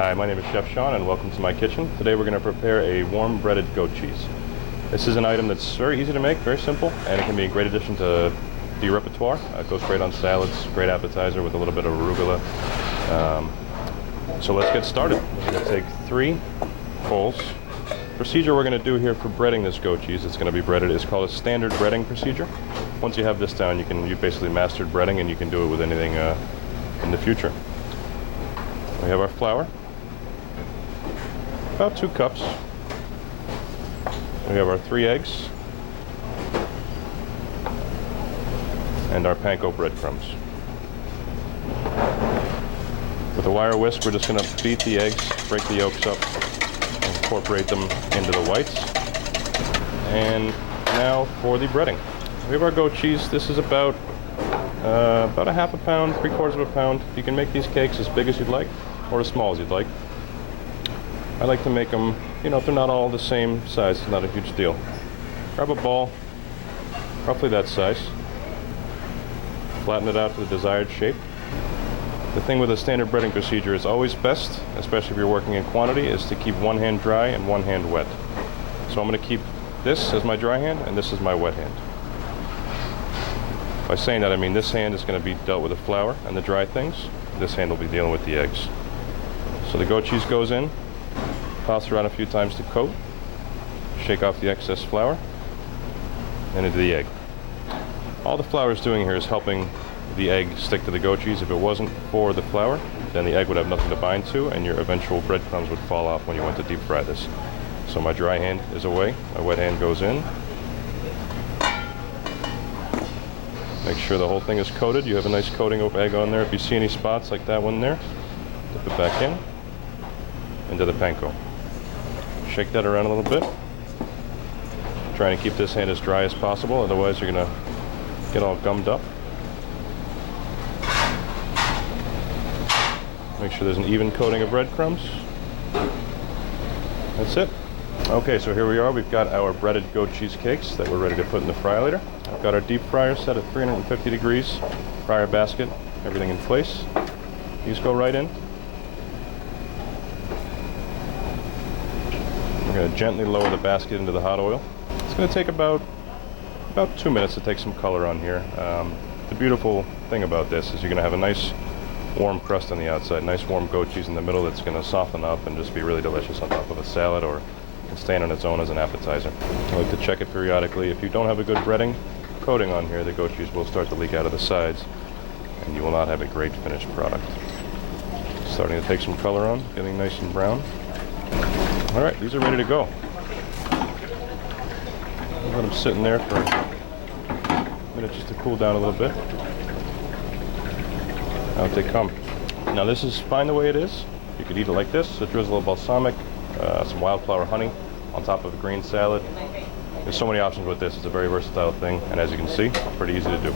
Hi, my name is Chef Sean and welcome to my kitchen. Today we're going to prepare a warm breaded goat cheese. This is an item that's very easy to make, very simple, and it can be a great addition to your repertoire. It goes great on salads, great appetizer with a little bit of arugula. So let's get started. We're going to take 3 bowls. Procedure we're going to do here for breading this goat cheese that's going to be breaded is called a standard breading procedure. Once you have this down, you basically mastered breading and you can do it with anything in the future. We have our flour, about 2 cups. We have our 3 eggs and our panko breadcrumbs. With a wire whisk, we're just going to beat the eggs, break the yolks up, and incorporate them into the whites. And now for the breading. We have our goat cheese. This is about a half a pound, 3/4 of a pound. You can make these cakes as big as you'd like or as small as you'd like. I like to make them, if they're not all the same size, it's not a huge deal. Grab a ball, roughly that size. Flatten it out to the desired shape. The thing with a standard breading procedure is always best, especially if you're working in quantity, is to keep one hand dry and one hand wet. So I'm going to keep this as my dry hand and this is my wet hand. By saying that, I mean this hand is going to be dealt with the flour and the dry things. This hand will be dealing with the eggs. So the goat cheese goes in, toss around a few times to coat, shake off the excess flour, and into the egg. All the flour is doing here is helping the egg stick to the goat cheese. If it wasn't for the flour, then the egg would have nothing to bind to and your eventual breadcrumbs would fall off when you went to deep fry this. So my dry hand is away, my wet hand goes in. Make sure the whole thing is coated. You have a nice coating of egg on there. If you see any spots like that one there, dip it back in, into the panko. Shake that around a little bit. Trying to keep this hand as dry as possible, otherwise you're going to get all gummed up. Make sure there's an even coating of breadcrumbs. That's it. Okay, so here we are. We've got our breaded goat cheese cakes that we're ready to put in the fryer. I've got our deep fryer set at 350 degrees, fryer basket, everything in place. These go right in. We're going to gently lower the basket into the hot oil. It's going to take about 2 minutes to take some color on here. The beautiful thing about this is you're going to have a nice warm crust on the outside, nice warm goat cheese in the middle that's going to soften up and just be really delicious on top of a salad, or can stand on its own as an appetizer. I like to check it periodically. If you don't have a good breading coating on here, the goat cheese will start to leak out of the sides and you will not have a great finished product. Starting to take some color on, getting nice and brown. Alright, these are ready to go. I'll let them sit in there for a minute just to cool down a little bit. Out they come. Now this is fine the way it is. You could eat it like this, a drizzle of balsamic, some wildflower honey on top of a green salad. There's so many options with this. It's a very versatile thing, and as you can see, pretty easy to do.